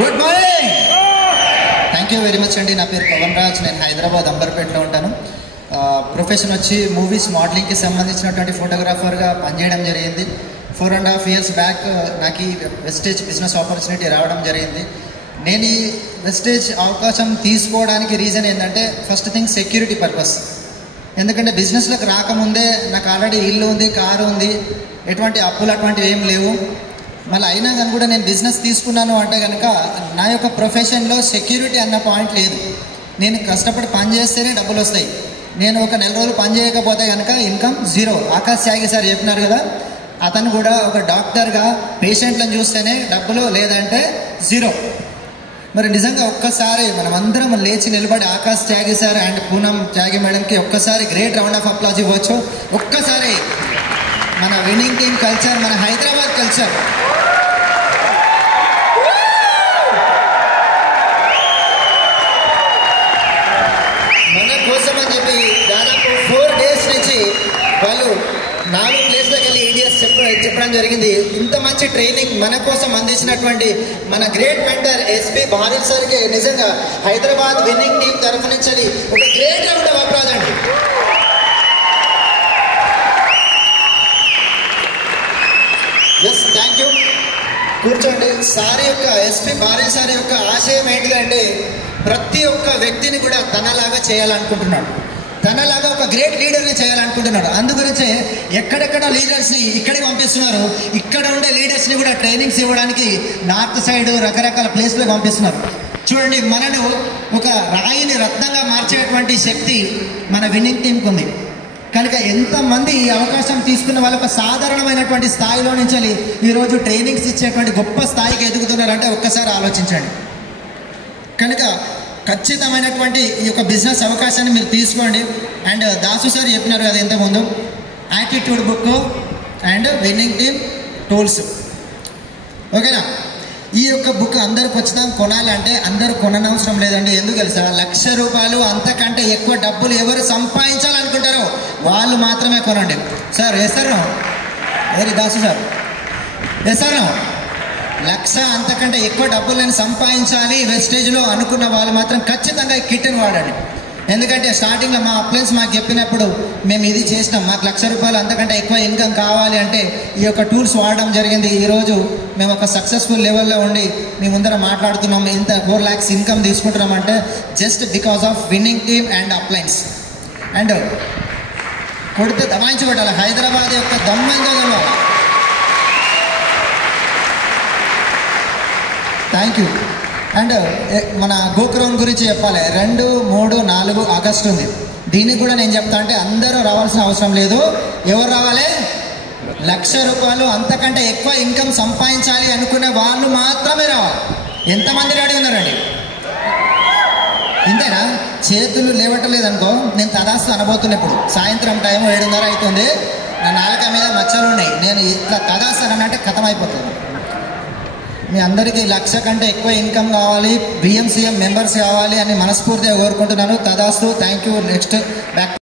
Good morning. Thank you very much అండి. నా పేరు పవన్ రాజ్. నేను హైదరాబాద్ అంబర్పేటలో ఉంటాను. ప్రొఫెషన్ వచ్చి మూవీస్ మోడలింగ్కి సంబంధించినటువంటి ఫోటోగ్రాఫర్గా పనిచేయడం జరిగింది. 4.5 years బ్యాక్ నాకు ఈ వెస్టేజ్ బిజినెస్ ఆపర్చునిటీ రావడం జరిగింది. నేను ఈ వెస్టేజ్ అవకాశం తీసుకోవడానికి రీజన్ ఏంటంటే ఫస్ట్ థింగ్ సెక్యూరిటీ పర్పస్. ఎందుకంటే బిజినెస్లోకి రాకముందే నాకు ఆల్రెడీ ఇల్లు ఉంది, కారు ఉంది, ఎటువంటి అప్పులు అటువంటివి ఏం లేవు. మళ్ళీ అయినా కానీ కూడా నేను బిజినెస్ తీసుకున్నాను అంటే కనుక నా యొక్క ప్రొఫెషన్లో సెక్యూరిటీ అన్న పాయింట్ లేదు. నేను కష్టపడి పని చేస్తేనే డబ్బులు వస్తాయి. నేను ఒక నెల రోజులు పని చేయకపోతే కనుక ఇన్కమ్ జీరో. ఆకాష్ త్యాగి సార్ చెప్పినారు కదా, అతను కూడా ఒక డాక్టర్గా పేషెంట్లను చూస్తేనే డబ్బులు, లేదంటే జీరో. మరి నిజంగా ఒక్కసారి మనం అందరం లేచి నిలబడి ఆకాష్ త్యాగి సార్ అండ్ పూనం త్యాగి మేడంకి ఒక్కసారి గ్రేట్ రౌండ్ ఆఫ్ అప్లాజ్ ఇవ్వచ్చు. ఒక్కసారి మన విన్నింగ్ టీమ్ కల్చర్, మన హైదరాబాద్ కల్చర్. మన కోసం అని చెప్పి దాదాపు 4 days నుంచి వాళ్ళు 4 ప్లేస్లోకి వెళ్ళి ఈడియస్ చెప్పడం జరిగింది. ఇంత మంచి ట్రైనింగ్ మన కోసం అందించినటువంటి మన గ్రేట్ మెంటర్ ఎస్పీ భారత్ సార్కి నిజంగా హైదరాబాద్ విన్నింగ్ టీం తరఫు నుంచి ఒక గ్రేట్ రౌండ్ ఆఫ్ అప్లాజ్ అండి. Yes, thank you. కూర్చోండి. సార్ యొక్క ఎస్పీ భారత్ సార్ యొక్క ఆశయం ఏంటిదంటే ప్రతి ఒక్క వ్యక్తిని కూడా తనలాగా చేయాలనుకుంటున్నాడు, తనలాగా ఒక గ్రేట్ లీడర్ని చేయాలనుకుంటున్నాడు. అందుగురించే ఎక్కడెక్కడ లీడర్స్ని ఇక్కడికి పంపిస్తున్నారు. ఇక్కడ ఉండే లీడర్స్ని కూడా ట్రైనింగ్స్ ఇవ్వడానికి నార్త్ సైడ్ రకరకాల ప్లేస్లకు పంపిస్తున్నారు. చూడండి, మనను ఒక రాయిని రత్నంగా మార్చేటువంటి శక్తి మన విన్నింగ్ టీంకి ఉంది. కనుక ఎంతమంది ఈ అవకాశం తీసుకున్న వాళ్ళు ఒక సాధారణమైనటువంటి స్థాయిలో నుంచి ఈరోజు ట్రైనింగ్స్ ఇచ్చేటువంటి గొప్ప స్థాయికి ఎదుగుతున్నారంటే ఒక్కసారి ఆలోచించండి. కనుక ఖచ్చితమైనటువంటి ఈ యొక్క బిజినెస్ అవకాశాన్ని మీరు తీసుకోండి. అండ్ దాసు సార్ చెప్పినారు కదా ఇంతకుముందు, attitude book and winning team tools. ఓకేనా? ఈ యొక్క బుక్ అందరు ఖచ్చితంగా కొనాలంటే అందరూ కొననవసరం లేదండి. ఎందుకు తెలుసా? ₹1,00,000 అంతకంటే ఎక్కువ డబ్బులు ఎవరు సంపాదించాలనుకుంటారో వాళ్ళు మాత్రమే కొనండి. సార్ వేస్తారు ఎవరి దాసు సార్ వేస్తారు 1,00,000 అంతకంటే ఎక్కువ డబ్బులు నేను సంపాదించాలి వెస్టేజ్లో అనుకున్న వాళ్ళు మాత్రం ఖచ్చితంగా ఈ కిట్ని వాడండి. ఎందుకంటే స్టార్టింగ్లో మా అప్లయన్స్ మాకు చెప్పినప్పుడు మేము ఇది చేసినాం, మాకు ₹1,00,000 అంతకంటే ఎక్కువ ఇన్కమ్ కావాలి అంటే ఈ యొక్క టూల్స్ వాడడం జరిగింది. ఈరోజు మేము ఒక సక్సెస్ఫుల్ లెవెల్లో ఉండి మీ ముందర మాట్లాడుతున్నాం. ఇంత 4 lakhs ఇన్కమ్ తీసుకుంటున్నామంటే just because of winning team and appliance. And కొడితే దమాయించి కొట్టాలి, హైదరాబాద్ యొక్క దమ్మంగా తెలవాలి. Thank you. అండ్ మన గోకురౌండ్ గురించి చెప్పాలి. 2, 3, 4 ఆగస్టు ఉంది. దీనికి కూడా నేను చెప్తా అంటే అందరూ రావాల్సిన అవసరం లేదు. ఎవరు రావాలి? ₹1,00,000 అంతకంటే ఎక్కువ ఇన్కమ్ సంపాదించాలి అనుకునే వాళ్ళు మాత్రమే రావాలి. ఎంతమంది రెడీ ఉన్నారండి? ఇంతేనా? చేతులు లేవటలేదనుకో, నేను తదాస్తు అనబోతున్నప్పుడు సాయంత్రం టైం 7:30 అవుతుంది. నా నాలుక మీద మచ్చలు ఉన్నాయి. నేను ఇట్లా తదాస్తు అనంటే కథం అయిపోతుంది. మీ అందరికీ 1,00,000 కంటే ఎక్కువ ఇన్కమ్ కావాలి, BMCM మెంబర్స్ కావాలి అని మనస్ఫూర్తిగా కోరుకుంటున్నాను. తదాస్తు. Thank you. Next back